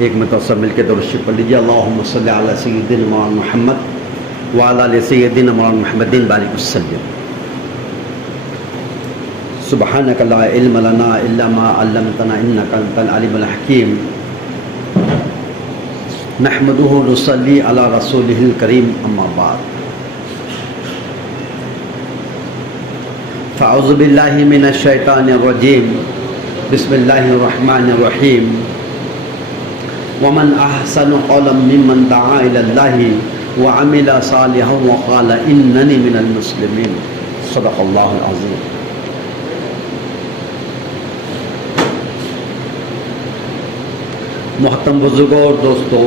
ایک مرتبہ مل کے درود شریف پڑھ لیجیے. اللہم صلی علی سیدنا مولانا محمد وعلی آل سیدنا مولانا محمد بارک وسلم. سبحانک لا علم لنا الا ما علمتنا انک انت العلیم الحکیم. نحمدہ ونصلی علی رسولہ الکریم. اما بعد فاعوذ باللہ من الشیطان الرجیم. بسم اللہ الرحمن الرحیم. ومن احسن قولا ممن دعا الی اللہ وعمل صالحا وقال اننی من المسلمین. صدق اللہ العظیم. محترم بزرگوں اور دوستو،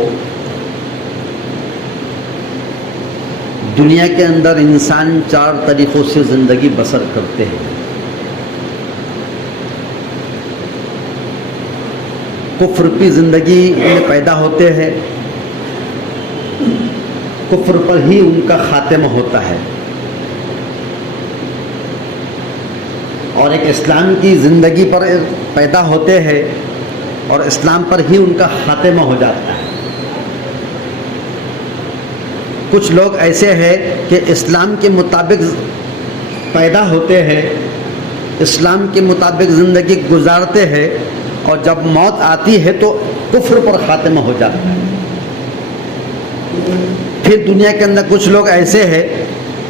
دنیا کے اندر انسان 4 طریقوں سے زندگی بسر کرتے ہیں. کفر کی زندگی میں پیدا ہوتے ہیں، کفر پر ہی ان کا خاتمہ ہوتا ہے، اور ایک اسلام کی زندگی پر پیدا ہوتے ہیں اور اسلام پر ہی ان کا خاتمہ ہو جاتا ہے. کچھ لوگ ایسے ہیں کہ اسلام کے مطابق پیدا ہوتے ہیں، اسلام کے مطابق زندگی گزارتے ہیں، اور جب موت آتی ہے تو کفر پر خاتمہ ہو جاتا ہے. پھر دنیا کے اندر کچھ لوگ ایسے ہیں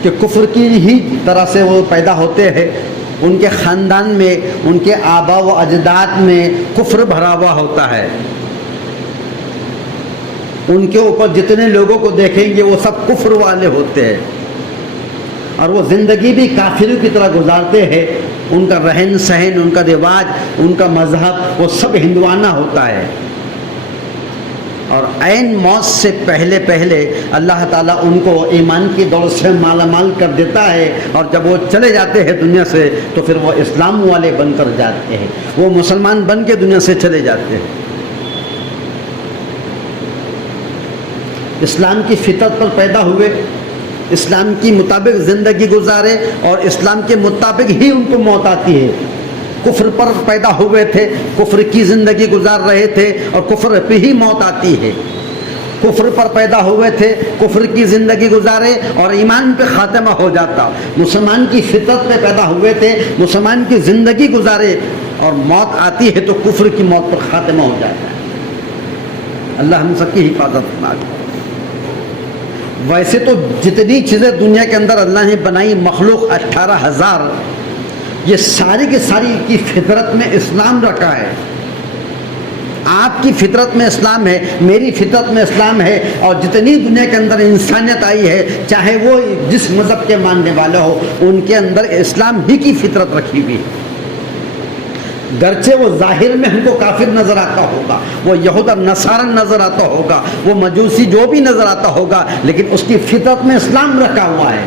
کہ کفر کی ہی طرح سے وہ پیدا ہوتے ہیں، ان کے خاندان میں، ان کے آبا و اجداد میں کفر بھرا ہوا ہوتا ہے. ان کے اوپر جتنے لوگوں کو دیکھیں گے وہ سب کفر والے ہوتے ہیں، اور وہ زندگی بھی کافروں کی طرح گزارتے ہیں. ان کا رہن سہن، ان کا رواج، ان کا مذہب وہ سب ہندوانہ ہوتا ہے. اور عین موت سے پہلے پہلے اللہ تعالیٰ ان کو ایمان کی دولت سے مالا مال کر دیتا ہے، اور جب وہ چلے جاتے ہیں دنیا سے تو پھر وہ اسلام والے بن کر جاتے ہیں، وہ مسلمان بن کے دنیا سے چلے جاتے ہیں. اسلام کی فطرت پر پیدا ہوئے، اسلام کی مطابق زندگی گزارے، اور اسلام کے مطابق ہی ان کو موت آتی ہے. کفر پر پیدا ہوئے تھے، کفر کی زندگی گزار رہے تھے، اور کفر پہ ہی موت آتی ہے. کفر پر پیدا ہوئے تھے، کفر کی زندگی گزارے اور ایمان پہ خاتمہ ہو جاتا. مسلمان کی فطرت پہ پیدا ہوئے تھے، مسلمان کی زندگی گزارے، اور موت آتی ہے تو کفر کی موت پر خاتمہ ہو جاتا ہے. اللہ ہم سب کی حفاظت فرمائے. ویسے تو جتنی چیزیں دنیا کے اندر اللہ نے بنائی، مخلوق 18,000، یہ ساری کی ساری کی فطرت میں اسلام رکھا ہے. آپ کی فطرت میں اسلام ہے، میری فطرت میں اسلام ہے، اور جتنی دنیا کے اندر انسانیت آئی ہے، چاہے وہ جس مذہب کے ماننے والے ہو، ان کے اندر اسلام ہی کی فطرت رکھی ہوئی ہے. گرچہ وہ ظاہر میں ہم کو کافر نظر آتا ہوگا، وہ یہود اور نصارن نظر آتا ہوگا، وہ مجوسی جو بھی نظر آتا ہوگا، لیکن اس کی فطرت میں اسلام رکھا ہوا ہے.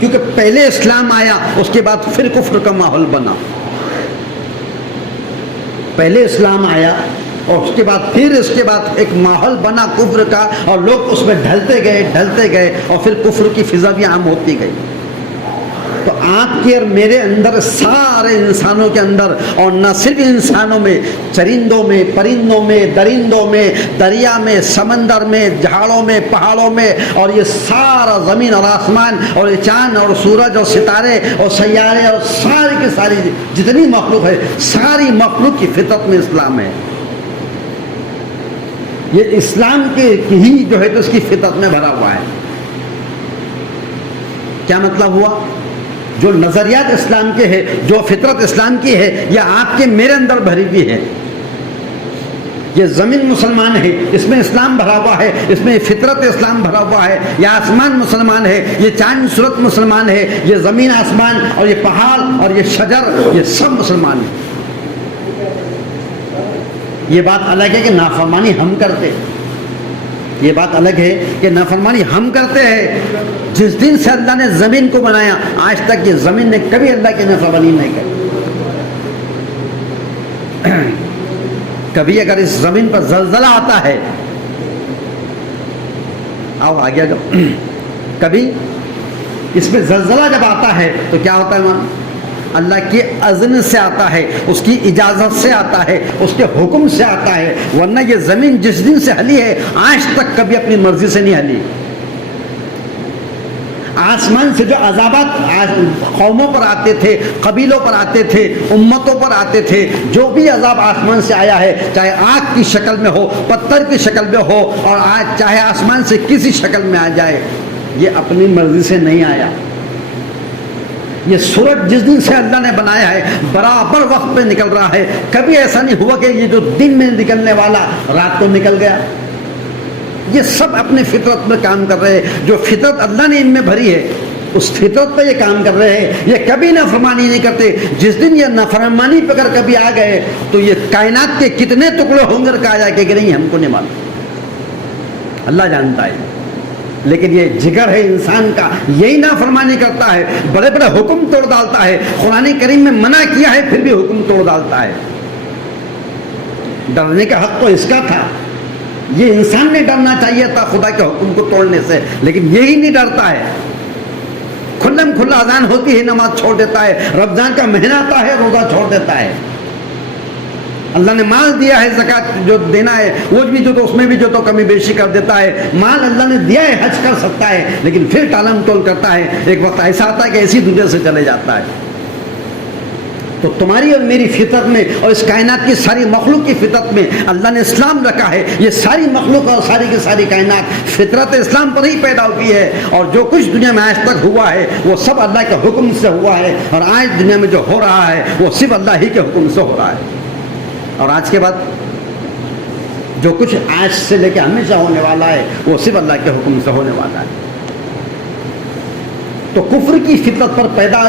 کیونکہ پہلے اسلام آیا، اس کے بعد پھر کفر کا ماحول بنا. پہلے اسلام آیا اور اس کے بعد پھر اس کے بعد ایک ماحول بنا کفر کا، اور لوگ اس میں ڈھلتے گئے اور پھر کفر کی فضا بھی عام ہوتی گئی. تو آپ کے اور میرے اندر، سارے انسانوں کے اندر، اور نہ صرف انسانوں میں، چرندوں میں، پرندوں میں، درندوں میں، دریا میں، سمندر میں، جھاڑوں میں، پہاڑوں میں، اور یہ سارا زمین اور آسمان، اور یہ چاند اور سورج اور ستارے اور سیارے اور ساری کی ساری جتنی مخلوق ہے، ساری مخلوق کی فطرت میں اسلام ہے. یہ اسلام کے ہی جو ہے تو اس کی فطرت میں بھرا ہوا ہے. کیا مطلب ہوا؟ جو نظریات اسلام کے ہیں، جو فطرت اسلام کی ہے، یہ آپ کے میرے اندر بھری ہوئی ہے. یہ زمین مسلمان ہے، اس میں اسلام بھرا ہوا ہے، اس میں فطرت اسلام بھرا ہوا ہے. یہ آسمان مسلمان ہے، یہ چاند سورج مسلمان ہے، یہ زمین آسمان اور یہ پہاڑ اور یہ شجر، یہ سب مسلمان ہیں. یہ بات الگ ہے کہ نافرمانی ہم کرتے، یہ بات الگ ہے کہ نافرمانی ہم کرتے ہیں. جس دن سے اللہ نے زمین کو بنایا، آج تک یہ زمین نے کبھی اللہ کی نافرمانی نہیں کی. کبھی اگر اس زمین پر زلزلہ آتا ہے، آؤ آ گیا، کبھی اس میں زلزلہ جب آتا ہے تو کیا ہوتا ہے؟ اللہ کی اذن سے آتا ہے، اس کی اجازت سے آتا ہے، اس کے حکم سے آتا ہے، ورنہ یہ زمین جس دن سے ہلی ہے آج تک کبھی اپنی مرضی سے نہیں ہلی۔ آسمان سے جو عذابات قوموں پر آتے تھے، قبیلوں پر آتے تھے، امتوں پر آتے تھے، جو بھی عذاب آسمان سے آیا ہے، چاہے آگ کی شکل میں ہو، پتھر کی شکل میں ہو، اور آج چاہے آسمان سے کسی شکل میں آ جائے، یہ اپنی مرضی سے نہیں آیا۔ یہ سورج جس دن سے اللہ نے بنایا ہے برابر وقت پہ نکل رہا ہے، کبھی ایسا نہیں ہوا کہ یہ جو دن میں نکلنے والا رات کو نکل گیا۔ یہ سب اپنے فطرت میں کام کر رہے ہیں، جو فطرت اللہ نے ان میں بھری ہے اس فطرت پہ یہ کام کر رہے ہیں۔ یہ کبھی نافرمانی نہیں کرتے۔ جس دن یہ نافرمانی پہ کر کبھی آ گئے تو یہ کائنات کے کتنے ٹکڑے ہوں گے کہا جائے کہ نہیں ہم کو نہیں معلوم، اللہ جانتا ہے۔ لیکن یہ جگر ہے انسان کا، یہی نافرمانی کرتا ہے، بڑے بڑے حکم توڑ ڈالتا ہے، قرآن کریم میں منع کیا ہے پھر بھی حکم توڑ ڈالتا ہے۔ ڈرنے کا حق تو اس کا تھا، یہ انسان نے ڈرنا چاہیے تھا خدا کے حکم کو توڑنے سے، لیکن یہی نہیں ڈرتا ہے۔ کھلم کھلا اذان ہوتی ہے نماز چھوڑ دیتا ہے، رمضان کا مہینہ آتا ہے روزہ چھوڑ دیتا ہے۔ اللہ نے مال دیا ہے، زکوٰۃ جو دینا ہے وہ بھی جو تو اس میں بھی جو تو کمی بیشی کر دیتا ہے۔ مال اللہ نے دیا ہے، حج کر سکتا ہے، لیکن پھر ٹالم ٹول کرتا ہے۔ ایک وقت ایسا آتا ہے کہ ایسی دنیا سے چلے جاتا ہے۔ تو تمہاری اور میری فطرت میں اور اس کائنات کی ساری مخلوق کی فطرت میں اللہ نے اسلام رکھا ہے۔ یہ ساری مخلوق اور ساری کی ساری کائنات فطرت اسلام پر ہی پیدا ہوئی ہے، اور جو کچھ دنیا میں آج تک ہوا ہے وہ سب اللہ کے حکم سے ہوا ہے، اور آج دنیا میں جو ہو رہا ہے وہ صرف اللہ ہی کے حکم سے ہو رہا ہے۔ اور آج کے بعد جو کچھ آج سے لے کے ہمیشہ ہونے والا ہے وہ صرف اللہ کے حکم سے ہونے والا ہے۔ تو کفر کی فطرت پر پیدا،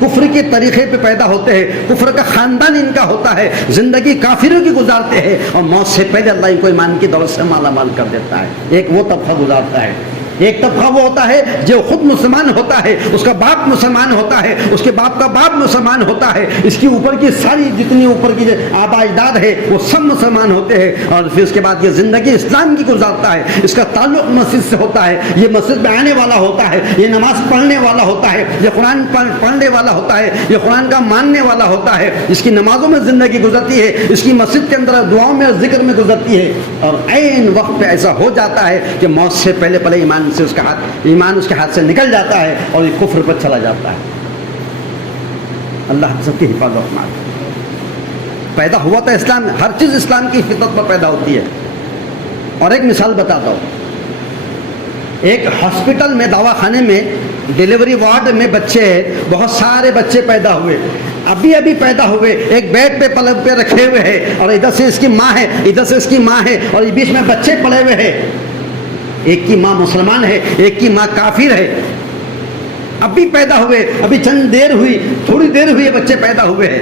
کفر کے طریقے پہ پیدا ہوتے ہیں، کفر کا خاندان ان کا ہوتا ہے، زندگی کافروں کی گزارتے ہیں، اور موت سے پہلے اللہ ان کو ایمان کی دولت سے مالا مال کر دیتا ہے۔ ایک وہ طبقہ گزارتا ہے، ایک طبقہ وہ ہوتا ہے جو خود مسلمان ہوتا ہے، اس کا باپ مسلمان ہوتا ہے، اس کے باپ کا باپ مسلمان ہوتا ہے، اس کی اوپر کی ساری جتنی اوپر کی آبا اجداد ہے وہ سب مسلمان ہوتے ہیں، اور پھر اس کے بعد یہ زندگی اسلام کی گزارتا ہے، اس کا تعلق مسجد سے ہوتا ہے، یہ مسجد میں آنے والا ہوتا ہے، یہ نماز پڑھنے والا ہوتا ہے، یہ قرآن پڑھنے والا ہوتا ہے، یہ قرآن کا ماننے والا ہوتا ہے، اس کی نمازوں میں زندگی گزرتی ہے، اس کی مسجد کے اندر دعاؤں میں اور ذکر میں گزرتی ہے، اور عین وقت پہ ایسا ہو جاتا ہے کہ موت سے پہلے پہلے ایمان اس کے ہاتھ سے نکل جاتا ہے اور یہ کفر پر چلا جاتا ہے۔ اللہ سب کی حفاظت مانگ۔ پیدا ہوا تھا اسلام، ہر چیز اسلام کی فطرت پر پیدا ہوتی ہے۔ اور ایک مثال بتاتا ہوں، ایک ہاسپٹل میں، دواخانے میں، ڈیلیوری وارڈ میں بچے ہیں، بہت سارے بچے پیدا ہوئے، ابھی پیدا ہوئے، ایک بیڈ پہ پلنگ پہ رکھے ہوئے ہیں، اور ادھر سے اس کی ماں ہے، ادھر سے اس کی ماں ہے، اور بیچ میں بچے پڑے ہوئے ہیں۔ ایک کی ماں مسلمان ہے، ایک کی ماں کافر ہے، ابھی پیدا ہوئے، ابھی چند دیر ہوئی، تھوڑی دیر ہوئی بچے پیدا ہوئے ہیں۔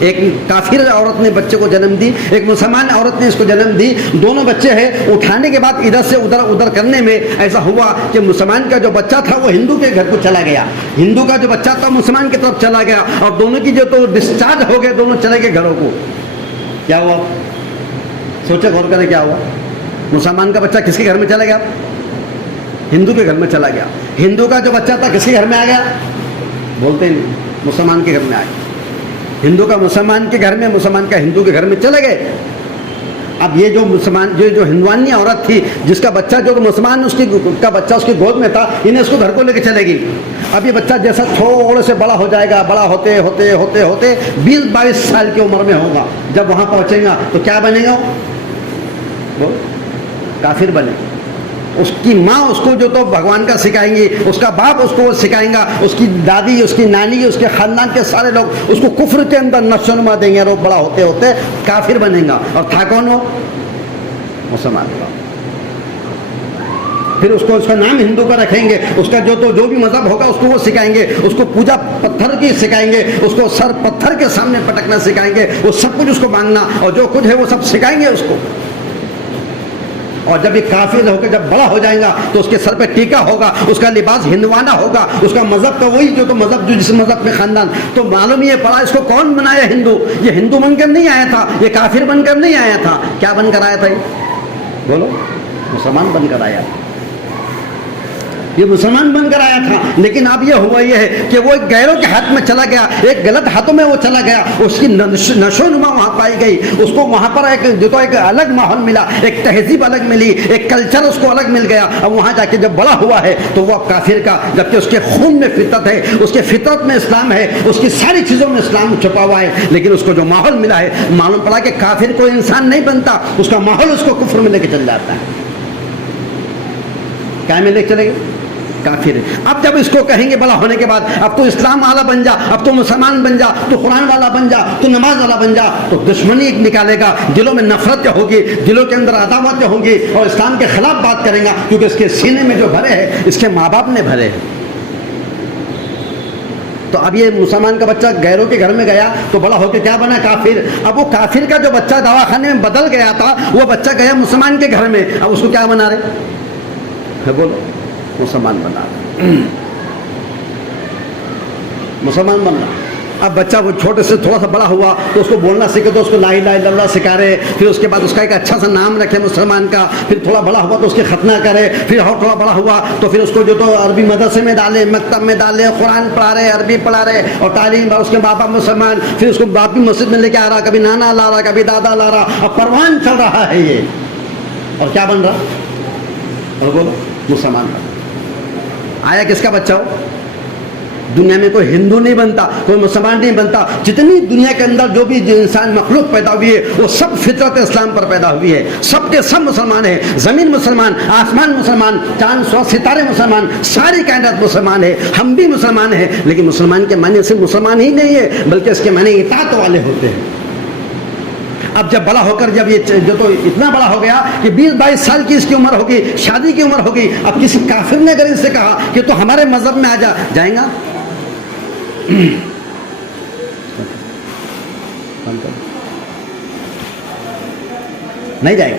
ایک کافر عورت نے بچے کو جنم دی، ایک مسلمان عورت نے اس کو جنم دی، دونوں بچے ہیں۔ اٹھانے کے بعد ادھر سے ادھر کرنے میں ایسا ہوا کہ مسلمان کا جو بچہ تھا وہ ہندو کے گھر کو چلا گیا، ہندو کا جو بچہ تھا مسلمان کی طرف چلا گیا، اور دونوں کی جو تو ڈسچارج ہو گئے، دونوں چلے گئے گھروں کو۔ کیا ہوا؟ سوچے غور کریں کیا ہوا؟ مسلمان کا بچہ کس کے گھر میں چلا گیا؟ ہندو کے گھر میں چلا گیا۔ ہندو کا جو بچہ تھا کس کے گھر میں آ گیا؟ بولتے نہیں، مسلمان کے گھر میں آ گیا۔ ہندو کا مسلمان کے گھر میں، مسلمان کا ہندو کے گھر میں چلے گئے۔ اب یہ جو مسلمان جو ہندوانی عورت تھی جس کا بچہ جو مسلمان اس کا بچہ اس کی گود میں تھا، انہیں اس کو گھر کو لے کے چلے گی۔ اب یہ بچہ جیسا تھوڑے سے بڑا ہو جائے گا، بڑا ہوتے ہوتے ہوتے ہوتے 20-22 سال کی عمر میں ہوگا، جب وہاں پہنچے گا تو کیا بنے گا؟ وہ کافر بنے۔ اس کی ماں اس کو جو تو بھگوان کا سکھائیں گی، اس کا باپ اس کو سکھائیں گا، اس کی دادی، اس کی نانی، اس کے خاندان کے سارے لوگ اس کو کفر کے اندر نشوونما دیں گے، اور وہ بڑا ہوتے ہوتے کافر بنے گا۔ اور تھا کون ہو؟ مسلمان کا۔ پھر اس کا نام ہندو کا رکھیں گے، اس کا جو بھی مذہب ہوگا اس کو وہ سکھائیں گے، اس کو پوجا پتھر کی سکھائیں گے، اس کو سر پتھر کے سامنے پٹکنا سکھائیں گے، وہ سب کچھ اس کو مانگنا، اور جو کچھ ہے وہ سب سکھائیں گے اس کو۔ اور جب یہ کافر ہو کے جب بڑا ہو جائے گا تو اس کے سر پہ ٹیکا ہوگا، اس کا لباس ہندوانہ ہوگا، اس کا مذہب کا وہی جو مذہب جس مذہب میں خاندان۔ تو معلوم یہ پڑا اس کو کون بنایا؟ ہندو۔ یہ ہندو بن کر نہیں آیا تھا، یہ کافر بن کر نہیں آیا تھا۔ کیا بن کر آیا تھا؟ یہ بولو، مسلمان بن کر آیا۔ یہ مسلمان بن کر آیا تھا، لیکن اب یہ ہوا یہ ہے کہ وہ ایک غیروں کے ہاتھ میں چلا گیا، ایک غلط ہاتھوں میں وہ چلا گیا، اس کی نشو نما وہاں پائی گئی، اس کو وہاں پر ایک الگ ماحول ملا، ایک تہذیب الگ ملی، ایک کلچر اس کو الگ مل گیا۔ اب وہاں جا کے جب بڑا ہوا ہے تو وہ کافر کا، جبکہ اس کے خون میں فطرت ہے، اس کے فطرت میں اسلام ہے، اس کی ساری چیزوں میں اسلام چھپا ہوا ہے، لیکن اس کو جو ماحول ملا ہے، معلوم پڑا کہ کافر کوئی انسان نہیں بنتا، اس کا ماحول اس کو کفر میں لے کے چل جاتا ہے۔ کیا میں لے کے چلے گا؟ کافر ہے۔ اب جب اس کو کہیں گے بڑا ہونے کے بعد اب تو اسلام والا بن جا، اب تو مسلمان بن جا، تو قرآن والا بن جا، تو نماز والا بن جا، تو دشمنی نکالے گا، دلوں میں نفرت ہوگی، دلوں کے اندر عداوت ہوں گی، اور اسلام کے خلاف بات کریں گا، کیونکہ اس کے سینے میں جو بھرے ہیں اس کے ماں باپ نے بھرے ہیں۔ تو اب یہ مسلمان کا بچہ غیروں کے گھر میں گیا تو بڑا ہو کے کیا بنا؟ کافر۔ اب وہ کافر کا جو بچہ دواخانے میں بدل گیا تھا، وہ بچہ گیا مسلمان کے گھر میں، اب اس کو کیا بنا رہے؟ بولو، مسلمان بنا رہے، مسلمان بننا۔ اب بچہ وہ چھوٹے سے تھوڑا سا بڑا ہوا تو اس کو بولنا سیکھے، تو اس کو لا الہ الا اللہ سکھا رہے، پھر اس کے بعد اس کا ایک اچھا سا نام رکھے مسلمان کا، پھر تھوڑا بڑا ہوا تو اس کے ختنہ کرے، پھر اور تھوڑا بڑا ہوا تو پھر اس کو جو تو عربی مدرسے میں ڈالے، مکتب میں ڈالے، قرآن پڑھا رہے، عربی پڑھا رہے اور تعلیم، اور اس کے باپ مسلمان، پھر اس کو باپ بھی مسجد میں لے کے آ رہا، کبھی نانا لا رہا، کبھی دادا لا رہا، اب پروان چل رہا ہے یہ، اور کیا بن رہا؟ اور بولو، مسلمان بن رہا۔ آیا کس کا بچہ ہو؟ دنیا میں کوئی ہندو نہیں بنتا، کوئی مسلمان نہیں بنتا، جتنی دنیا کے اندر جو بھی انسان مخلوق پیدا ہوئی ہے وہ سب فطرت اسلام پر پیدا ہوئی ہے، سب کے سب مسلمان ہیں، زمین مسلمان، آسمان مسلمان، چاند سو ستارے مسلمان، ساری کائنات مسلمان ہے، ہم بھی مسلمان ہیں، لیکن مسلمان کے معنی صرف مسلمان ہی نہیں ہے بلکہ اس کے معنی اطاعت والے ہوتے ہیں۔ اب جب بڑا ہو کر جب یہ جو تو اتنا بڑا ہو گیا کہ 20-22 سال کی اس کی عمر ہوگی، شادی کی عمر ہوگی، اب کسی کافر نے اگر اس سے کہا کہ تو ہمارے مذہب میں آ جا، جائیں گا؟ نہیں جائے گا۔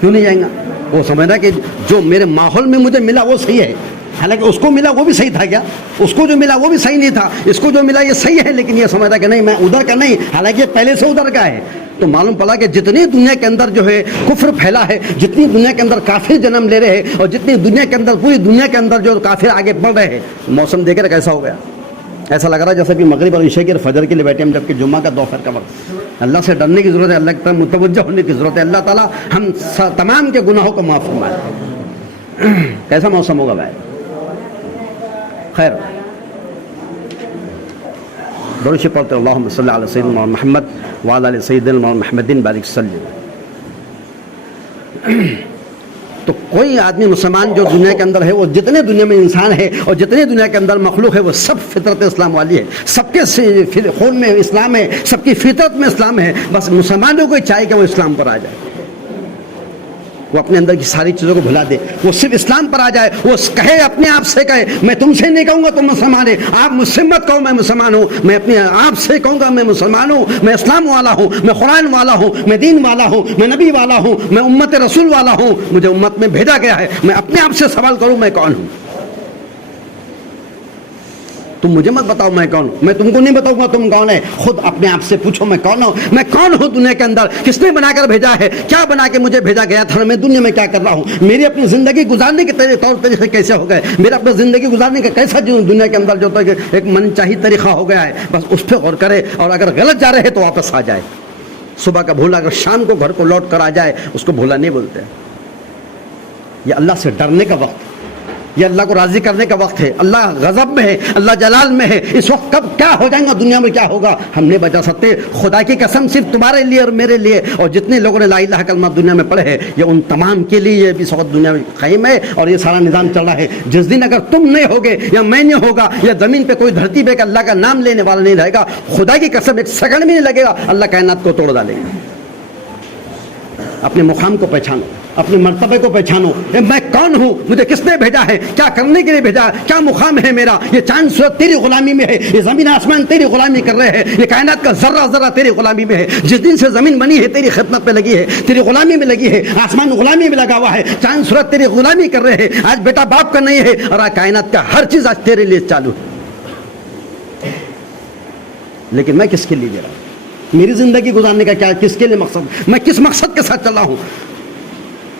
کیوں نہیں جائیں گا؟ وہ سمجھنا کہ جو میرے ماحول میں مجھے ملا وہ صحیح ہے، حالانکہ اس کو ملا وہ بھی صحیح تھا کیا؟ اس کو جو ملا وہ بھی صحیح نہیں تھا، اس کو جو ملا یہ صحیح ہے، لیکن یہ سمجھتا کہ نہیں میں ادھر کا نہیں، حالانکہ یہ پہلے سے ادھر کا ہے۔ تو معلوم پڑا کہ جتنی دنیا کے اندر جو ہے کفر پھیلا ہے، جتنی دنیا کے اندر کافر جنم لے رہے ہیں، اور جتنی دنیا کے اندر پوری دنیا کے اندر جو کافر آگے بڑھ رہے ہیں، موسم دیکھ کر کیسا ہو گیا؟ ایسا لگ رہا ہے جیسے کہ مغرب اور عشاء کے فجر کے لیے بیٹھے ہم، جبکہ جمعہ کا دوپہر کا وقت۔ اللہ سے ڈرنے کی ضرورت ہے، اللہ کی طرف متوجہ ہونے کی ضرورت ہے۔ اللہ تعالیٰ ہم تمام کے گناہوں کو معاف فرمائے۔ کیسا موسم ہوگا بھائی؟ خیر، درود پڑھتے اللہم صلی علی سیدنا محمد وعلی آل سیدنا محمد بارک وسلم۔ تو کوئی آدمی مسلمان جو دنیا کے اندر ہے، وہ جتنے دنیا میں انسان ہے اور جتنے دنیا کے اندر مخلوق ہے، وہ سب فطرت اسلام والی ہے، سب کے خون میں اسلام ہے، سب کی فطرت میں اسلام ہے۔ بس مسلمانوں کو چاہیے کہ وہ اسلام پر آ جائے، وہ اپنے اندر کی ساری چیزوں کو بھلا دے، وہ صرف اسلام پر آ جائے، وہ کہے اپنے آپ سے کہے میں تم سے نہیں کہوں گا تم مسلمان ہے، آپ مجھ سے مت کہو میں مسلمان ہوں، میں اپنے آپ سے کہوں گا میں مسلمان ہوں، میں اسلام والا ہوں، میں قرآن والا ہوں، میں دین والا ہوں، میں نبی والا ہوں، میں امت رسول والا ہوں، مجھے امت میں بھیجا گیا ہے۔ میں اپنے آپ سے سوال کروں میں کون ہوں؟ تم مجھے مت بتاؤ میں کون ہوں، میں تم کو نہیں بتاؤں گا تم کون ہے، خود اپنے آپ سے پوچھو میں کون ہوں، میں کون ہوں دنیا کے اندر، کس نے بنا کر بھیجا ہے، کیا بنا کے مجھے بھیجا گیا تھا، میں دنیا میں کیا کر رہا ہوں، میری اپنی زندگی گزارنے کے طور طریقے کیسے ہو گئے، میرا اپنا زندگی گزارنے کا کیسا دنیا کے اندر جو ایک من چاہی طریقہ ہو گیا ہے، بس اس پہ غور کرے، اور اگر غلط جا رہے تو واپس آ جائے۔ صبح کا بھولا اگر شام کو گھر کو لوٹ کر آ جائے اس کو بھولا نہیں بولتے۔ یہ اللہ سے ڈرنے کا وقت، یہ اللہ کو راضی کرنے کا وقت ہے، اللہ غضب میں ہے، اللہ جلال میں ہے، اس وقت کب کیا ہو جائیں گا، دنیا میں کیا ہوگا ہم نہیں بتا سکتے۔ خدا کی قسم صرف تمہارے لیے اور میرے لیے اور جتنے لوگوں نے لا الہ الا اللہ دنیا میں پڑھے ہیں، یہ ان تمام کے لیے یہ بھی وقت دنیا میں قائم ہے، اور یہ سارا نظام چل رہا ہے۔ جس دن اگر تم نہیں ہوگے یا میں نہیں ہوگا یا زمین پہ کوئی دھرتی پہ اللہ کا نام لینے والا نہیں رہے گا، خدا کی قسم ایک سیکنڈ بھی نہیں لگے گا، اللہ کائنات کو توڑ ڈالے گا۔ اپنے مقام کو پہچانو، اپنے مرتبے کو پہچانو، میں کون ہوں، مجھے کس نے بھیجا ہے، کیا کرنے کے لیے بھیجا ہے، کیا مقام ہے میرا۔ یہ چاند سورج تیری غلامی میں ہے، یہ زمین آسمان تیری غلامی کر رہے ہیں، یہ کائنات کا ذرہ ذرہ تیری غلامی میں ہے۔ جس دن سے زمین بنی ہے تیری خدمت پہ لگی ہے، تیری غلامی میں لگی ہے، آسمان غلامی میں لگا ہوا ہے، چاند سورج تیری غلامی کر رہے ہیں۔ آج بیٹا باپ کا نہیں ہے، اور آج کائنات کا ہر چیز آج تیرے لیے چالو ہے، لیکن میں کس کے لیے دے رہا ہوں، میری زندگی گزارنے کا کیا، کس کے لیے مقصد، میں کس مقصد کے ساتھ چل رہا ہوں۔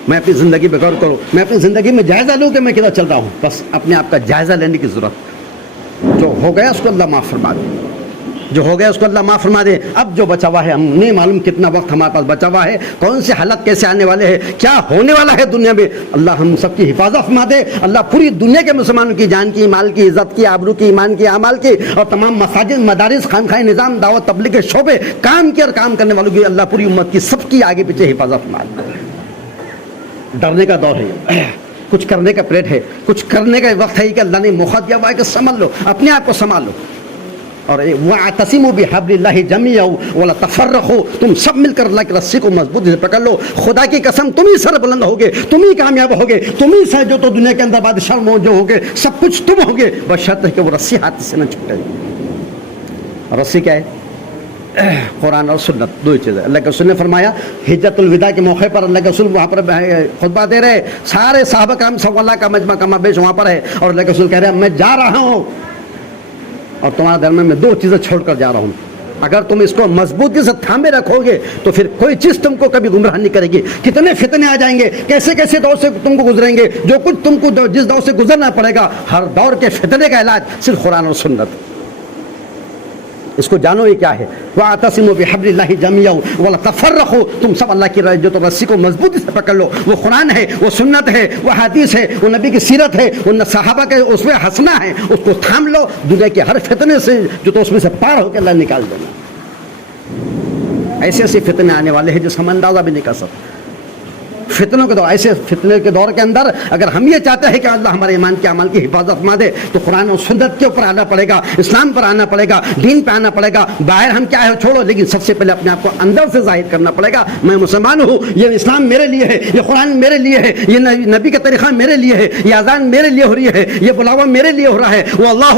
میں اپنی زندگی پہ غور کروں, میں اپنی زندگی میں جائزہ لوں کہ میں کدھر چل رہا ہوں. بس اپنے آپ کا جائزہ لینے کی ضرورت. جو ہو گیا اس کو اللہ معاف فرما دے, جو ہو گیا اس کو اللہ معاف فرما دے. اب جو بچا ہوا ہے, ہم نہیں معلوم کتنا وقت ہمارے پاس بچا ہوا ہے, کون سے حالت کیسے آنے والے ہیں, کیا ہونے والا ہے دنیا میں. اللہ ہم سب کی حفاظت فرما دے. اللہ پوری دنیا کے مسلمانوں کی جان کی, مال کی, عزت کی, آبرو کی, ایمان کی, اعمال کی, اور تمام مساجد, مدارس, خانقاہ نظام, دعوت تبلیغ کے شعبے کام کی اور کام کرنے والوں کی اللہ پوری امت کی سب کی آگے پیچھے حفاظت فرما دے. ڈرنے کا دور ہے, کچھ کرنے کا پریڈ ہے, کچھ کرنے کا وقت ہے کہ اللہ نے موقع دیا ہوا ہے کہ سنبھل لو, اپنے آپ کو سنبھال لو. اور وَاعْتَصِمُوا بِحَبْلِ اللَّهِ جَمِيعًا وَلَا تَفَرَّقُوا, تم سب مل کر اللہ کی رسی کو مضبوط سے پکڑ لو. خدا کی قسم تم ہی سر بلند ہوگے, تم ہی کامیاب ہوگے, تم ہی سے جو تو دنیا کے اندر بادشاہ جو ہوگے, سب کچھ تم ہوگے, بشرط ہے کہ وہ رسی ہاتھ سے نہ چھوٹے. رسی کیا ہے؟ قرآن اور سنت, دو ہی چیزیں. اللہ کے رسول نے فرمایا حجت الوداع کے موقع پر اللہ کے رسول وہاں پر خطبہ دے رہے, سارے صحابہ کرام سب اللہ کا مجمع کما بیش وہاں پر ہے, اور اللہ کے رسول کہہ رہے ہیں میں جا رہا ہوں اور تمہارے درمیان میں دو چیزیں چھوڑ کر جا رہا ہوں. اگر تم اس کو مضبوطی سے تھامے رکھو گے تو پھر کوئی چیز تم کو کبھی گمراہ نہیں کرے گی. کتنے فتنے آ جائیں گے, کیسے کیسے دور سے تم کو گزریں گے, جو کچھ تم کو جس دور سے گزرنا پڑے گا, ہر دور کے فتنے کا علاج صرف قرآن اور سنت. اس کو جانو یہ کیا ہے. وَاعْتَصِمُوا بِحَبْلِ اللَّهِ جَمِيعًا وَلَا تَفَرَّقُوا, تم سب اللہ کی جو تو رسی کو مضبوطی سے پکڑ لو. وہ قرآن ہے, وہ سنت ہے, وہ حدیث ہے, وہ نبی کی سیرت ہے, وہ صحابہ کے اس میں ہنسنا ہے, اس کو تھام لو. دنیا کے ہر فتنے سے جو تو اس میں سے پار ہو کے اللہ نکال دینا. ایسے ایسے فتنے آنے والے ہیں جس ہم اندازہ بھی نہیں کر سکتے. فتنوں کے دور, ایسے فتنے کے دور کے اندر اگر ہم یہ چاہتے ہیں کہ اللہ ہمارے ایمان کے عمل کی حفاظت فرما دے تو قرآن و سنت کے اوپر آنا پڑے گا, اسلام پر آنا پڑے گا, دین پہ آنا پڑے گا. باہر ہم کیا ہے چھوڑو, لیکن سب سے پہلے اپنے آپ کو اندر سے ظاہر کرنا پڑے گا. میں مسلمان ہوں, یہ اسلام میرے لیے ہے, یہ قرآن میرے لیے ہے, یہ نبی کا طریقہ میرے لیے ہے, یہ اذان میرے لیے ہو رہی ہے, یہ بلاوا میرے لیے ہو رہا ہے, وہ اللہ